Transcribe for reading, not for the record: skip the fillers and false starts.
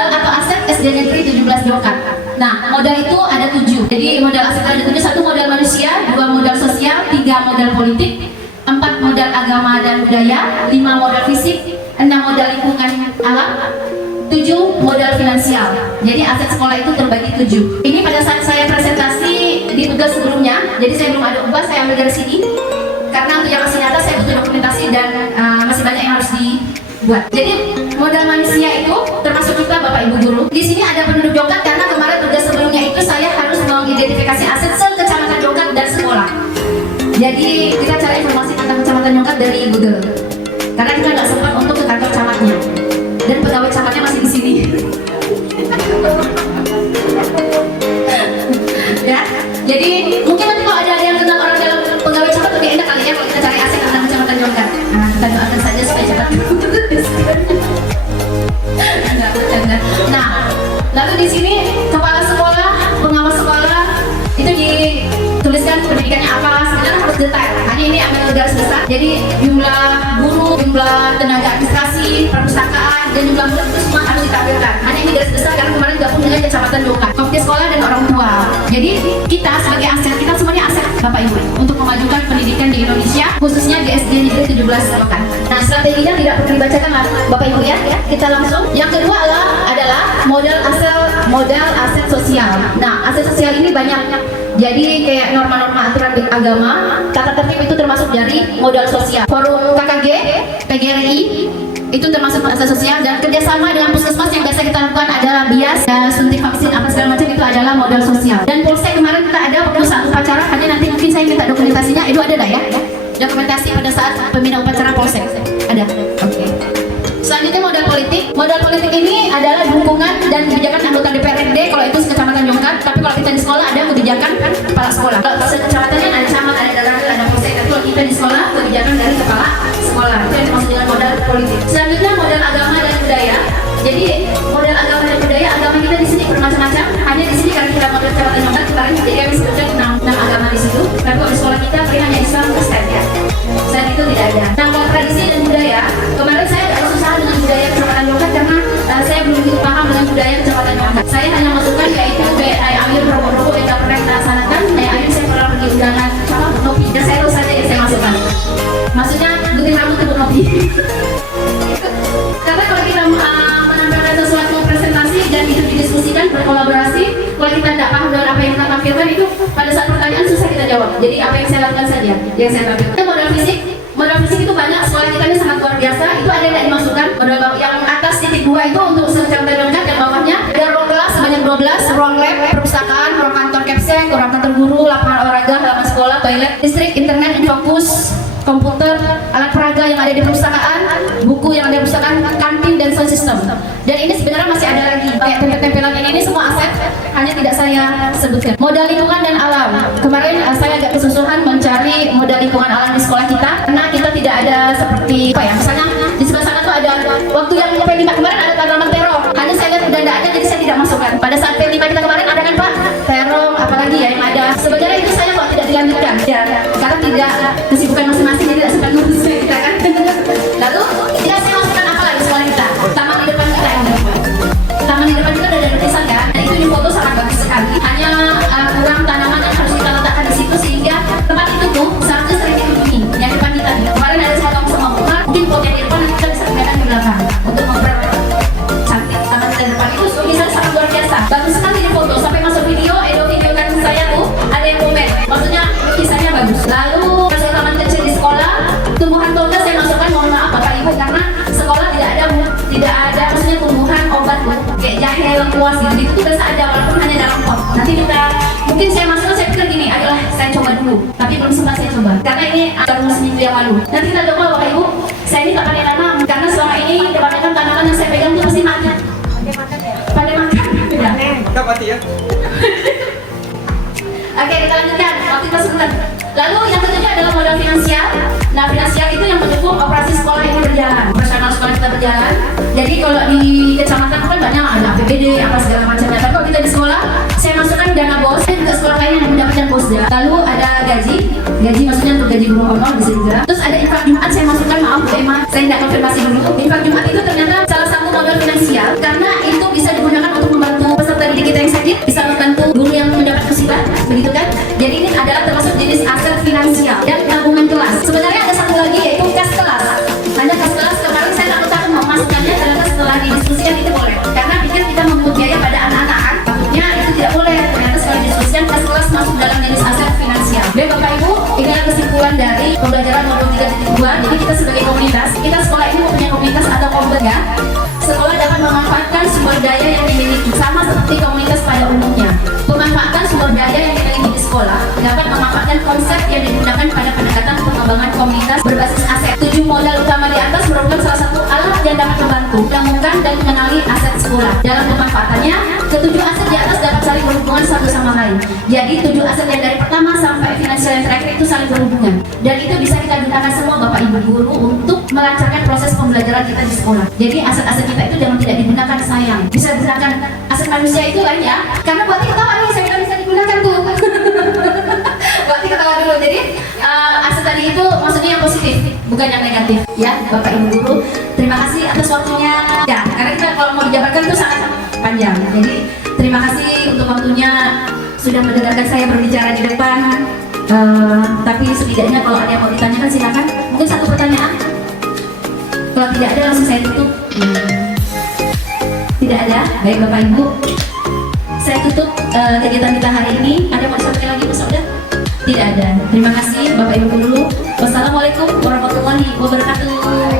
modal atau aset SD Negeri 17 Jongkat. Nah, modal itu ada 7. Jadi modal aset ada 7. 1 modal manusia, 2 modal sosial, 3 modal politik, 4 modal agama dan budaya, 5 modal fisik, 6 modal lingkungan alam, 7 modal finansial. Jadi aset sekolah itu terbagi 7. Ini pada saat saya presentasi di tugas sebelumnya, jadi saya belum ada ubah, saya ambil dari sini. Karena untuk yang masih nyata saya butuh dokumentasi dan masih banyak yang harus dibuat. Jadi modal manusia itu termasuk kita Bapak Ibu guru. Di sini ada penduduk Jongkat karena kemarin tugas sebelumnya itu saya harus mengidentifikasi aset se-kecamatan Jongkat dan sekolah. Jadi kita cari informasi tentang kecamatan Jongkat dari Google. Karena kita nggak sempat untuk ke kantor camatnya. Dan pegawai camatnya masih di sini. Ya, jadi mungkin nanti kalau ada yang kenal orang dalam pegawai camat lebih enak kali ya kalau kita cari aset tentang kecamatan Jongkat. Nah, kita doakan saja supaya cepat. Nah, lalu di sini kepala sekolah, pengawas sekolah itu dituliskan pendidikannya apa, sebenarnya harus detail. Hanya ini ambil garis besar. Jadi jumlah guru, jumlah tenaga administrasi, perpustakaan, dan jumlah murid itu semua harus ditampilkan. Hanya ini garis besar karena kemarin gabung dengan kecamatan Jongkat, komite sekolah dan orang tua. Jadi kita sebagai aset, kita semuanya aset Bapak Ibu untuk memajukan pendidikan di Indonesia, khususnya di SD Negeri 17 Jongkat. Nah, strateginya tidak perlu dibacakan Bapak Ibu ya. Kita langsung. Yang kedua adalah modal aset sosial. Nah, aset sosial ini banyak. Jadi kayak norma-norma aturan di agama, tata tertib itu termasuk dari modal sosial. Forum KKG, PGRI itu termasuk aset sosial, dan kerjasama dengan puskesmas yang biasa kita lakukan adalah bias, suntik vaksin apa segala macam itu adalah modal sosial. Dan polsek kemarin kita ada waktu saat upacara, hanya nanti mungkin saya minta dokumentasinya. Itu ada ya? Dokumentasi pada saat pembina upacara polsek ada. Oke. Selanjutnya modal politik. Modal politik ini adalah dukungan dan kebijakan anggota DPRD kalau itu sekecamatan Jongkat. Tapi kalau kita di sekolah ada kebijakan kepala sekolah. Kalau sekecamatannya ada camat, ada daerah, ada polsek. Tapi kalau kita di sekolah kebijakan dari kepala sekolah. Itu yang dimaksud dengan modal politik. Selanjutnya modal agama dan budaya. Jadi modal agama dan budaya, agama kita di sini bermacam-macam. Hanya di sini karena kita modal kecamatan Jongkat kemarin, jadi kami sebutkan 6 agama di situ. Tapi kalau di sekolah kita beri hanya Islam, Kristen ya. Selain itu tidak ada. Nah, kalau tradisi dan budaya, kemarin saya agak susah dengan budaya kecamatan Jongkat karena saya belum begitu paham dengan budaya kecamatan Jongkat. Saya hanya masukkan yaitu air robo-robo yang tidak pernah kita laksanakan. Air saya pernah pergi undangan sama Nopi. Dan saya tahu saja yang saya masukkan. Maksudnya gunting rambut untuk Nopi. Karena kalau kita menampilkan sesuatu presentasi dan itu didiskusikan, berkolaborasi, kalau kita tidak paham dengan apa yang kita tampilkan itu pada saat pertanyaan susah kita jawab. Jadi apa yang saya lakukan saja yang saya tampilkan. Modal fisik itu banyak, sekolah kita ini sangat luar biasa. Itu ada yang dimasukkan. Modal yang atas titik 2 itu untuk sekecamatan Jongkat, dan bawahnya ada ruang kelas sebanyak 12, ruang lab, perpustakaan, ruang kantor capsek, ruang kantor guru, lapangan olahraga, halaman sekolah, toilet, listrik, internet, fokus, komputer, alat peraga yang ada di perpustakaan, buku yang ada di perpustakaan, kantin, dan sound system. Dan ini sebenarnya masih ada lagi. Kayak tempel-tempelan ini semua aset, hanya tidak saya sebutkan. Modal lingkungan dan alam. Kemarin saya agak kesusahan mencari modal lingkungan alam di sekolah kita, karena kita tidak ada seperti apa ya, misalnya di sebelah sana tuh ada waktu yang P5 kemarin ada tanaman terong. Hanya saya lihat udah tidak ada, jadi saya tidak masukkan. Pada saat P5 kita kemarin ada kan Pak? Terong, apalagi ya yang ada. Sebenarnya itu saya kok tidak dilanjutkan. Ya, karena tidak kesibukan masing-masing, jadi tidak sempat ngurus kita kan. Lalu tidak saya masukkan apa lagi sekolah kita? Taman di depan kita ini. Taman di depan kita udah ada lukisan kan? Dan itu di foto sangat bagus sekali. Hanya kurang tanaman yang harus kita letakkan di situ sehingga tempat itu tuh seharusnya sering dikunjungi. Yang depan kita nih. Kemarin ada saya ngomong sama Umar, mungkin foto yang di depan kita bisa lihat di belakang untuk mempercantik taman di depan itu. Bisa sangat luar biasa. Bagus sekali di foto. Sampai masuk video, video kan saya tuh ada yang komen. Maksudnya lukisannya bagus. Lalu masuk taman kecil di sekolah, tumbuhan toga saya masukkan, mohon maaf Bapak Ibu, karena sekolah tidak ada maksudnya tumbuhan obat kayak jahe lengkuas gitu. Itu tuh biasa ada walaupun hanya dalam pot. Nanti kita mungkin saya masukkan, saya pikir gini, ayolah saya coba dulu. Tapi belum sempat saya coba karena ini baru seminggu yang lalu. Nanti kita coba Bapak Ibu. Saya ini tak pakai tanam karena selama ini kebanyakan tanaman yang saya pegang itu pasti mati. Pada makan. Enggak mati ya. Oke, kita lanjutkan. Waktu kita sebentar. Lalu yang ketiga adalah modal finansial. Nah, finansial itu yang mendukung operasi sekolah ini berjalan, operasional sekolah kita berjalan. Jadi kalau di kecamatan kan banyak ada APBD, apa segala macamnya. Tapi kalau kita di sekolah, saya masukkan dana BOS dan ke sekolah lain yang mendapatkan BOSDA. Lalu ada gaji maksudnya untuk gaji guru honor bisa juga. Terus ada infak Jumat saya masukkan, maaf Bu Emma, saya tidak konfirmasi dulu. Infak Jumat itu ternyata salah satu modal finansial karena itu bisa sama seperti komunitas pada umumnya. Pemanfaatan sumber daya yang dimiliki di sekolah dapat memanfaatkan konsep yang digunakan pada pendekatan pengembangan komunitas berbasis aset. 7 modal utama di atas merupakan salah satu alat yang dapat membantu menemukan dan mengenali aset sekolah. Dalam pemanfaatannya, ketujuh aset di atas dapat saling berhubungan satu sama lain. Jadi 7 aset yang dari pertama sampai finansial yang terakhir itu saling berhubungan. Dan itu bisa kita gunakan semua Bapak Ibu guru untuk melancarkan proses pembelajaran kita di sekolah. Jadi aset-aset kita itu jangan tidak digunakan sayang. Bisa digunakan aset manusia itu lain ya. Karena buat ketawa nih, saya bisa digunakan tuh. Buat ketawa dulu. Jadi aset tadi itu maksudnya yang positif, bukan yang negatif. Ya, Bapak Ibu guru, terima kasih atas waktunya. Ya, karena kita kalau mau dijabarkan itu sangat panjang. Jadi terima kasih untuk waktunya sudah mendengarkan saya berbicara di depan. Tapi setidaknya kalau ada yang mau ditanyakan silakan. Mungkin satu pertanyaan. Kalau tidak ada langsung saya tutup. Tidak ada. Baik Bapak Ibu, saya tutup kegiatan kita hari ini. Ada yang mau disampaikan lagi Bu Sauda? Tidak ada. Terima kasih Bapak Ibu dulu. Wassalamualaikum warahmatullahi wabarakatuh.